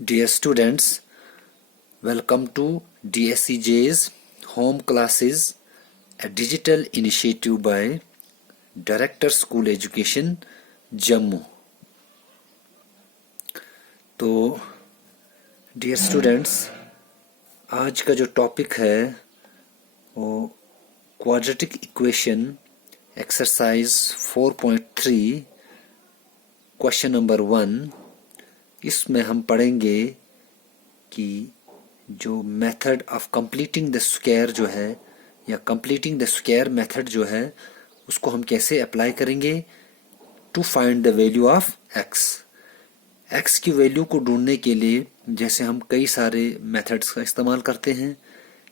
Dear students, welcome to DSCJ's Home Classes, a digital initiative by Director School Education, Jammu. तो dear students, आज का जो topic है वो quadratic equation exercise 4.3 question number 1। इसमें हम पढ़ेंगे कि जो method of completing the square जो है या कंप्लीटिंग द स्क्वायर मेथड जो है उसको हम कैसे अप्लाई करेंगे to find the value of x की वैल्यू को ढूंढने के लिए जैसे हम कई सारे मेथड्स का इस्तेमाल करते हैं।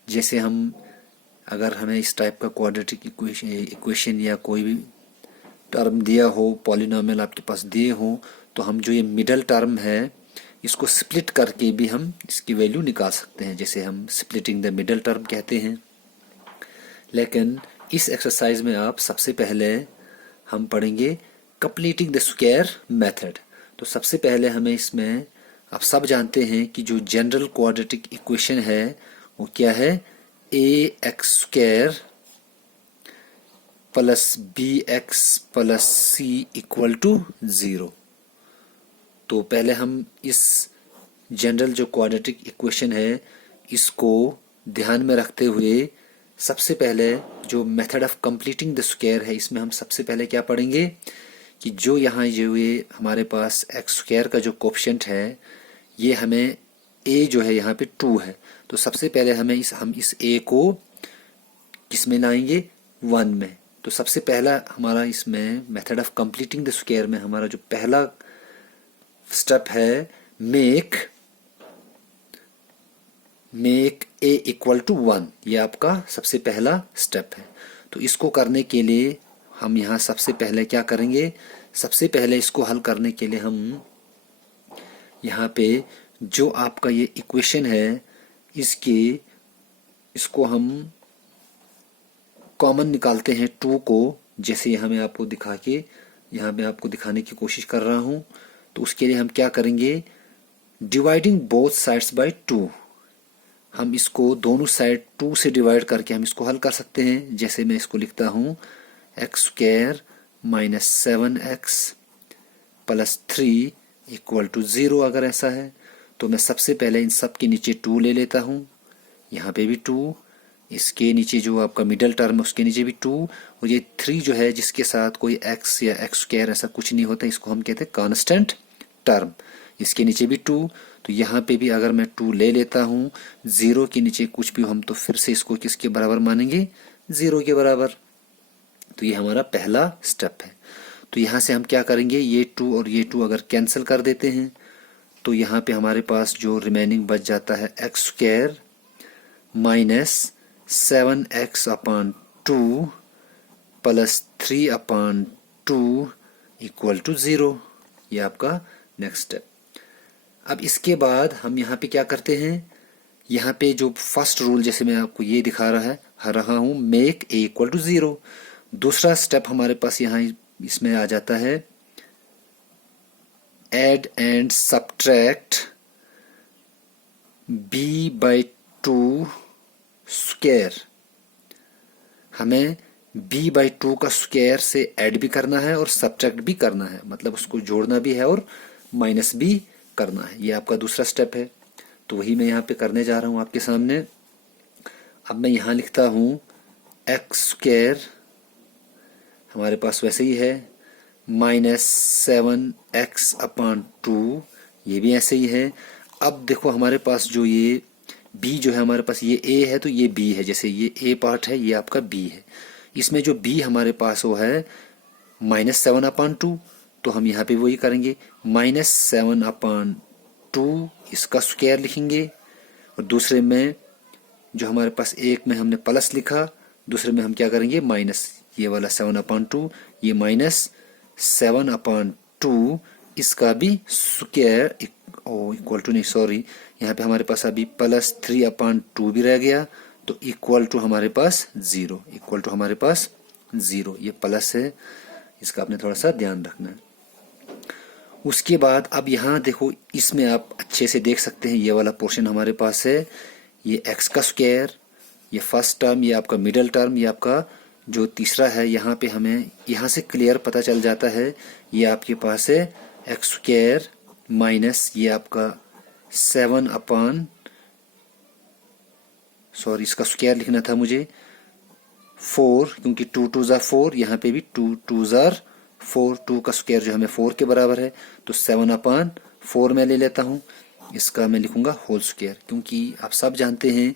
जैसे हम अगर हमें इस टाइप का क्वाड्रेटिक इक्वेशन या कोई भी टर्म दिया हो, पॉलिनोमियल आपके पास दिए हो, तो हम जो ये मिडल टर्म है इसको स्प्लिट करके भी हम इसकी वैल्यू निकाल सकते हैं, जैसे हम स्प्लिटिंग द मिडल टर्म कहते हैं। लेकिन इस एक्सरसाइज में आप सबसे पहले हम पढ़ेंगे कंप्लीटिंग द स्क्वायर मेथड। तो सबसे पहले हमें इसमें आप सब जानते हैं कि जो जनरल क्वाड्रेटिक इक्वेशन है वो क्या है, a x square plus b x plus c equal to 0। तो पहले हम इस जनरल जो क्वाड्रेटिक इक्वेशन है इसको ध्यान में रखते हुए सबसे पहले जो method of completing the square है इसमें हम सबसे पहले क्या पढ़ेंगे कि जो यहाँ जो ये हमारे पास एक्स स्क्वायर का जो कोएफिशिएंट है ये हमें ए जो है यहाँ पे 2 है। तो सबसे पहले हमें हम इस ए को किस में लाएंगे, 1 में। तो सबसे पहला हमारा इसमें method of completing the square में हमारा जो पहला स्टेप है मेक ए इक्वल टू 1। ये आपका सबसे पहला स्टेप है। तो इसको करने के लिए हम यहाँ सबसे पहले क्या करेंगे, सबसे पहले इसको हल करने के लिए हम यहाँ पे जो आपका ये इक्वेशन है इसको हम कॉमन निकालते हैं 2 को। जैसे यहाँ मैं आपको यहाँ मैं आपको दिखाने की कोशिश कर रहा हूँ। तो उसके लिए हम क्या करेंगे, डिवाइडिंग बोथ साइड्स बाय 2। हम इसको दोनों साइड 2 से डिवाइड करके हम इसको हल कर सकते हैं। जैसे मैं इसको लिखता हूँ x square minus 7x plus 3 equal to 0। अगर ऐसा है तो मैं सबसे पहले इन सब के नीचे 2 ले लेता हूँ, यहाँ पे भी 2, इसके नीचे जो आपका मिडल टर्म है उसके नीचे भी 2, और ये 3 जो है जिसके साथ कोई x या एक्स स्क्वायर ऐसा कुछ नहीं होता, इसको हम कहते हैं कांस्टेंट टर्म। इसके नीचे भी 2, तो यहाँ पे भी अगर मैं 2 ले लेता हूँ, 0 के नीचे कुछ भी हम तो फिर से इसको किसके बराबर मानेंगे, 0 के बराबर। तो ये हमारा पहला स्टेप है। तो यहाँ से हम क्या करेंगे, ये 2 और ये 2 अगर कैंसिल कर देते हैं तो यहाँ पे हमारे पास जो रिमेनिंग बच जाता है x square minus 7x upon 2 plus 3 upon 2 equal to 0। ये आपका नेक्स्ट स्टेप। अब इसके बाद हम यहाँ पे क्या करते हैं, यहाँ पे जो फर्स्ट रूल जैसे मैं आपको ये दिखा रहा हूँ मेक ए इक्वल टू 0। दूसरा स्टेप हमारे पास यहाँ इसमें आ जाता है add and subtract b by 2 square. हमें b बाई 2 का स्क्वायर से ऐड भी करना है और सब्ट्रैक्ट भी करना है, मतलब उसको जोड़ना भी है और माइनस भी करना है। ये आपका दूसरा स्टेप है। तो वही मैं यहाँ पे करने जा रहा हूँ आपके सामने। अब मैं यहाँ लिखता हूँ एक्स स्क्वायर हमारे पास वैसे ही है माइनस 7x अपॉन 2, ये भी ऐसे ही है। अब देखो हमारे पास जो ये b जो है हमारे पास ये a है तो ये b है, जैसे ये a पार्ट है ये आपका b है। इसमें जो b हमारे पास वो है माइनस 7 अपॉन 2, तो हम यहाँ पे वही करेंगे माइनस 7 अपॉन 2 इसका स्क्वायर लिखेंगे, और दूसरे में जो हमारे पास एक में हमने प्लस लिखा, दूसरे में हम क्या करेंगे माइनस, ये वाला 7 अपॉन 2, ये माइनस 7 अपॉन 2 इसका भी स्क्वायर इक्वल टू नहीं, सॉरी, यहाँ पे हमारे पास अभी प्लस 3 अपॉन 2 भी रह गया, तो इक्वल टू हमारे पास 0, इक्वल टू हमारे पास 0। ये प्लस है, इसका आपने थोड़ा सा ध्यान रखना है। उसके बाद अब यहाँ देखो, इसमें आप अच्छे से देख सकते हैं, ये वाला पोर्शन हमारे पास है, ये एक्स का स्क्वायर, ये फर्स्ट टर्म, ये आपका मिडल टर्म, ये आपका जो तीसरा है। यहाँ पे हमें यहाँ से क्लियर पता चल जाता है, ये आपके पास है एक्स स्क्वायर माइनस ये आपका 7 अपान, सॉरी इसका स्क्वायर लिखना था मुझे, 4, क्योंकि 2 2 ज़ार 4, यहाँ पे भी 2 2 ज़ार 4, 2 का स्क्वायर जो हमें 4 के बराबर है, तो 7 अपान 4 मैं ले लेता हूँ। इसका मैं लिखूंगा होल स्क्वायर, क्योंकि आप सब जानते हैं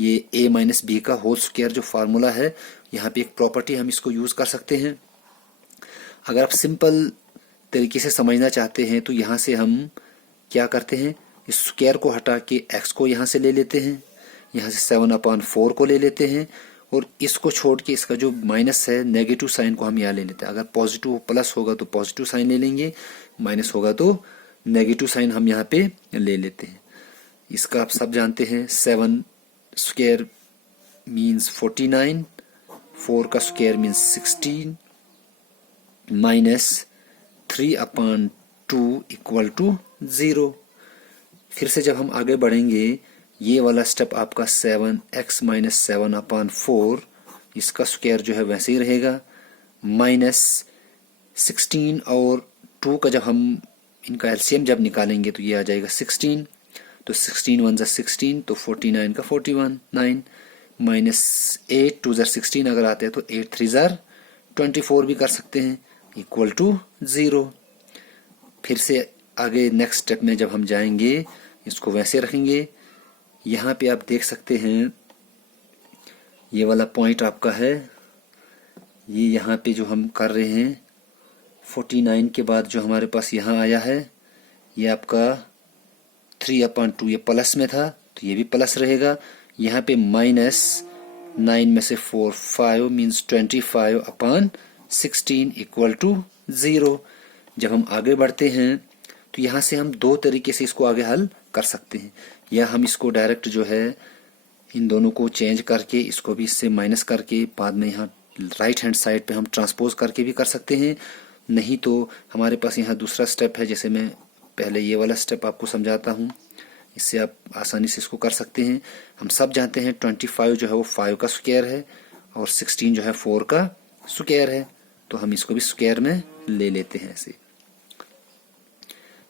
ये a माइनस बी का होल स्क्वायर जो फार्मूला है, यहाँ पे एक प्रॉपर्टी हम इसको यूज कर सकते हैं। अगर आप सिंपल तरीके से समझना चाहते हैं तो यहाँ से हम क्या करते हैं, इस स्क्वायर को हटा के x को यहाँ से ले लेते हैं, यहाँ से 7 अपान 4 को ले लेते हैं, और इसको छोड़ के इसका जो माइनस है नेगेटिव साइन को हम यहाँ ले लेते हैं। अगर पॉजिटिव प्लस होगा तो पॉजिटिव साइन ले लेंगे, माइनस होगा तो नेगेटिव साइन हम यहाँ पे ले लेते हैं। इसका आप सब जानते हैं, 7 स्क्वायर मीन्स 49, 4 का square means 16, minus 3 upon 2 equal to 0। फिर से जब हम आगे बढ़ेंगे, ये वाला स्टेप आपका 7x माइनस 7 अपान 4, इसका स्क्वायर जो है वैसे ही रहेगा, माइनस 16 और 2 का जब हम इनका एलसीएम जब निकालेंगे तो ये आ जाएगा 16, तो 16 1 ज़ा 16, तो 49 का 41 9, माइनस 8 2 ज़ा 16 अगर आते हैं तो 8 3 ज़ा 24 भी कर सकते हैं, इक्वल टू 0। फिर से आगे नेक्स्ट स्टेप में जब हम जाएंगे, इसको वैसे रखेंगे। यहाँ पे आप देख सकते हैं ये वाला पॉइंट आपका है, ये यहाँ पे जो हम कर रहे हैं 49 के बाद जो हमारे पास यहाँ आया है, ये आपका 3 अपान 2, ये प्लस में था तो ये भी प्लस रहेगा। यहाँ पे माइनस 9 में से 4 5 मीन्स 25 अपान 16 इक्वल टू 0। जब हम आगे बढ़ते हैं तो यहाँ से हम दो तरीके से इसको आगे हल कर सकते हैं, या हम इसको डायरेक्ट जो है इन दोनों को चेंज करके इसको भी इससे माइनस करके बाद में यहाँ राइट हैंड साइड पे हम ट्रांसपोज करके भी कर सकते हैं। नहीं तो हमारे पास यहाँ दूसरा स्टेप है, जैसे मैं पहले ये वाला स्टेप आपको समझाता हूँ, इससे आप आसानी से इसको कर सकते हैं। हम सब जानते हैं 25 जो है वो 5 का स्क्वायर है और 16 जो है 4 का स्क्वायर है, तो हम इसको भी स्क्वायर में ले लेते हैं ऐसे।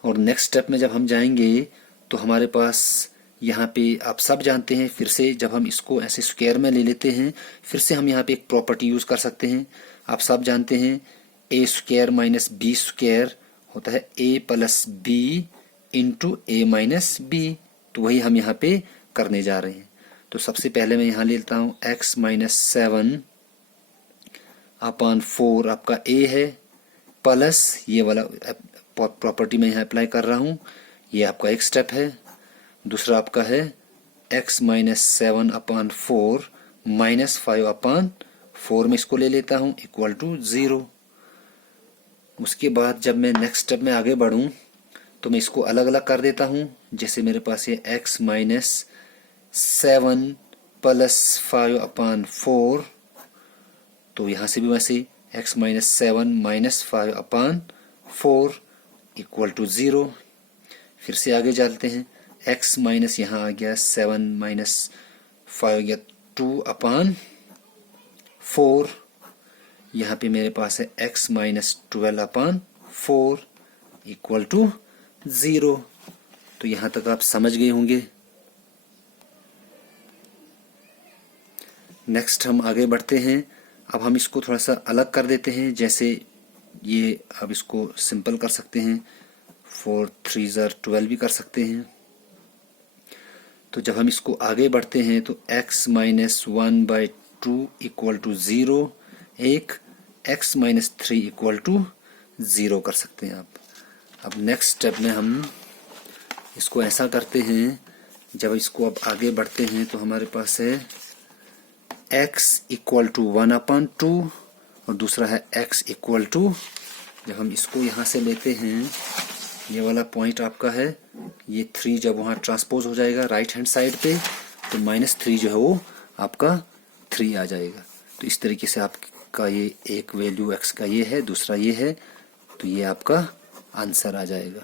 और नेक्स्ट स्टेप में जब हम जाएंगे तो हमारे पास यहाँ पे आप सब जानते हैं, फिर से जब हम इसको ऐसे स्क्वायर में ले लेते हैं, फिर से हम यहाँ पे एक प्रॉपर्टी यूज कर सकते हैं। आप सब जानते हैं ए स्क्वायर माइनस बी स्क्वायर होता है ए प्लस बी इंटू ए माइनस बी, तो वही हम यहाँ पे करने जा रहे हैं। तो सबसे पहले मैं यहाँ लेता हूँ x माइनस 7 अपान 4 आपका a है, प्लस ये वाला प्रॉपर्टी मैं यहाँ अप्लाई कर रहा हूँ, ये आपका एक स्टेप है। दूसरा आपका है x माइनस 7 अपान 4 माइनस 5 अपान 4 में इसको ले लेता हूँ इक्वल टू 0। उसके बाद जब मैं नेक्स्ट स्टेप में आगे बढ़ूँ तो मैं इसको अलग अलग कर देता हूँ। जैसे मेरे पास ये x माइनस 7 प्लस 5 अपान 4, तो यहाँ से भी वैसे x minus 7 minus 5 upon 4 equal to 0। फिर से आगे चलते हैं, x माइनस यहाँ आ गया 7 माइनस 5 हो गया 2 अपान 4, यहाँ पे मेरे पास है x minus 12 upon 4 equal to 0। तो यहाँ तक आप समझ गए होंगे। नेक्स्ट हम आगे बढ़ते हैं। अब हम इसको थोड़ा सा अलग कर देते हैं, जैसे ये अब इसको सिंपल कर सकते हैं, 4 3 ज़ा 12 भी कर सकते हैं। तो जब हम इसको आगे बढ़ते हैं तो x माइनस 1/2 इक्वल टू 0, एक x माइनस 3 इक्वल टू 0 कर सकते हैं आप। अब नेक्स्ट स्टेप में हम इसको ऐसा करते हैं, जब इसको अब आगे बढ़ते हैं तो हमारे पास है x इक्वल टू 1/2 और दूसरा है x इक्वल टू, जब हम इसको यहाँ से लेते हैं, ये वाला पॉइंट आपका है, ये 3 जब वहाँ ट्रांसपोज हो जाएगा राइट हैंड साइड पे तो -3 जो है वो आपका 3 आ जाएगा। तो इस तरीके से आपका ये एक वैल्यू x का ये है, दूसरा ये है, तो ये आपका आंसर आ जाएगा।